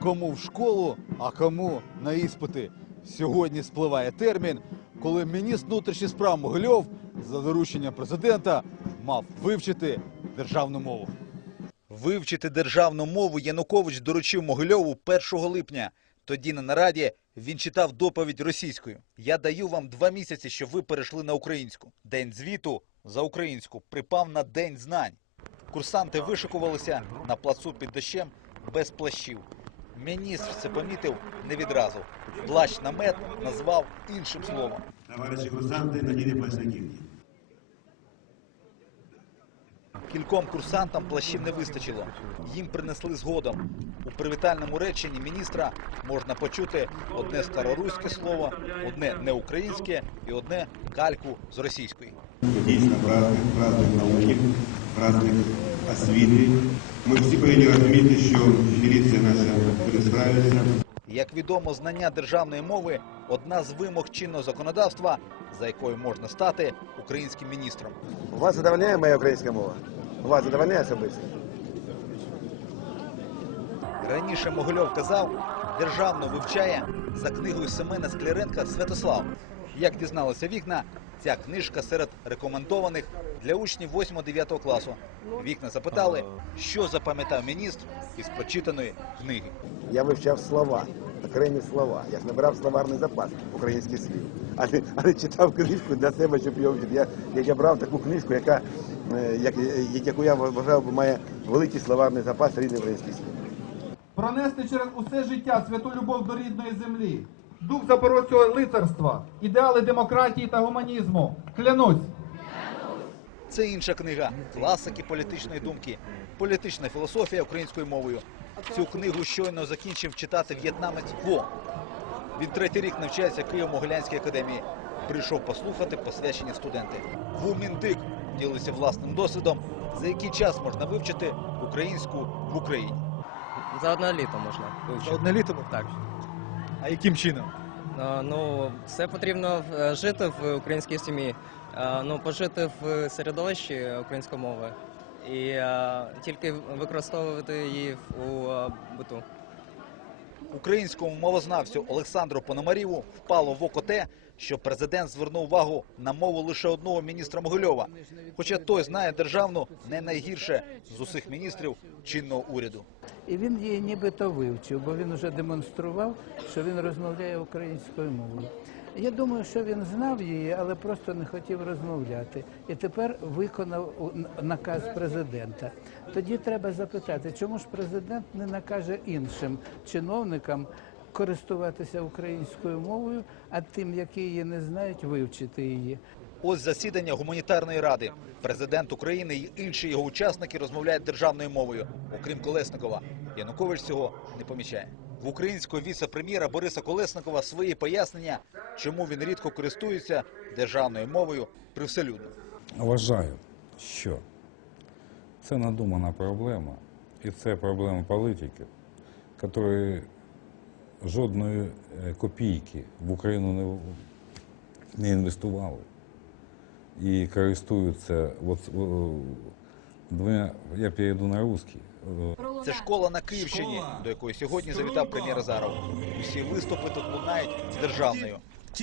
кому в школу, а кому на іспити. Сьогодні спливає термін, коли міністр внутрішніх справ Могильов за дорученням президента мав вивчити державну мову. Вивчити державну мову Янукович доручив Могильову 1 липня. Тоді на нараді він читав доповідь російською. Я даю вам два місяці, щоб ви перейшли на українську. День звіту за українську припав на день знань. Курсанти вишикувалися на плацу під дощем без плащів. Міністр це помітив не відразу. Плащ намет назвав іншим словом. Товариші курсанти наділи поясники. Кільком курсантам плащів не вистачило. Їм принесли згодом. У привітальному реченні міністра можна почути одне староруське слово, одне неукраїнське і одне кальку з російської. Дійсно, праздник, праздник науки, праздник освіти. Ми всі повинні розуміти, що міліція наша буде справитися. Як відомо, знання державної мови одна з вимог чинного законодавства, за якою можна стати українським міністром. Вас задовольняє моя українська мова. Вас задовольняє особисто. Раніше Могильов казав, державну вивчає за книгою Семена Скляренка Святослав. Як дізналися вікна, Ця книжка серед рекомендованих для учнів 8-9 класу. Вікна запитали, що запам'ятав міністр із прочитаної книги. Я вивчав слова, окремі слова. Я ж набирав словарний запас українських слів, але але читав книжку для себе, щоб його вчити. Я, я я брав таку книжку, яка е, як, яку я вважав, має великий словарний запас рідних українських слів. Пронести через усе життя святу любов до рідної землі дух запорозького лицарства, ідеали демократії та гуманізму. Клянусь. Це інша книга, класики політичної думки, політична філософія українською мовою. Цю книгу щойно закінчив читати в'єтнамець Во. Він третій рік навчається в Києво-Могилянській академії. Прийшов послухати посвячені студенти. Ву Міндик ділиться власним досвідом, за який час можна вивчити українську в Україні. За одне літо можна вивчити. За одне літо? Так. А яким чином? Ну, все потрібно е, жити в українській сім'ї, ну пожити в середовищі української мови і е, тільки використовувати її у е, биту. Українському мовознавцю Олександру Пономаріву впало в око те, що президент звернув увагу на мову лише одного міністра Могильова, хоча той знає державну не найгірше з усіх міністрів чинного уряду. І він її нібито вивчив, бо він вже демонстрував, що він розмовляє українською мовою. Я думаю, що він знав її, але просто не хотів розмовляти. І тепер виконав наказ президента. Тоді треба запитати, чому ж президент не накаже іншим чиновникам користуватися українською мовою, а тим, які її не знають, вивчити її. Ось засідання гуманітарної ради. Президент України і інші його учасники розмовляють державною мовою, окрім Колесникова. Янукович цього не помічає в українського віце-прем'єра Бориса Колесникова. Свої пояснення, чому він рідко користується державною мовою при вселюдно. Вважаю, що це надумана проблема, і це проблема політики, які жодної е, копійки в Україну не інвестували. І користуються от, е, двумя, я перейду на русский. Це школа на Київщині, до якої сьогодні завітав прем'єр Заров. Усі виступи тут лунають з державною.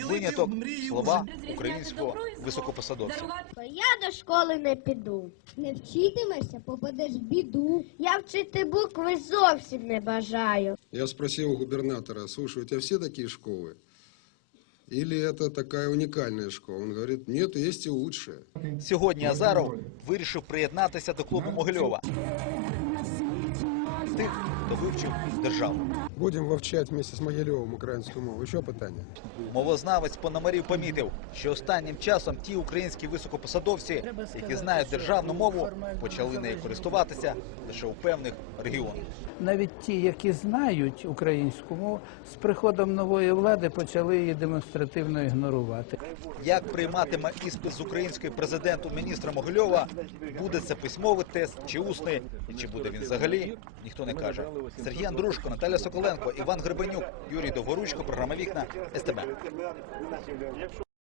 Виняток слова українського високопосадовця. Я до школи не піду. Не вчитимешся, попадеш в біду. Я вчити букви зовсім не бажаю. Я спросив у губернатора, слушай, у тебе всі такі школи? Или это такая унікальна школа? Він говорить, ні, є і лучше. Сьогодні Азаров вирішив приєднатися до клубу Могильова. Тих, вивчив державу. Будемо вивчати місце з Могильовим українську мову. Що питання? Мовознавець Пономарів помітив, що останнім часом ті українські високопосадовці, які знають державну мову, почали нею користуватися лише у певних регіонах. Навіть ті, які знають українську мову, з приходом нової влади почали її демонстративно ігнорувати. Як прийматиме іспит з українською президентом, міністра Могильова, буде це письмовий тест чи усний, і чи буде він взагалі, ніхто не каже. Сергій Андрушко, Наталя Соколенко, Іван Гребенюк, Юрій Довгоручко, програма вікна СТБ.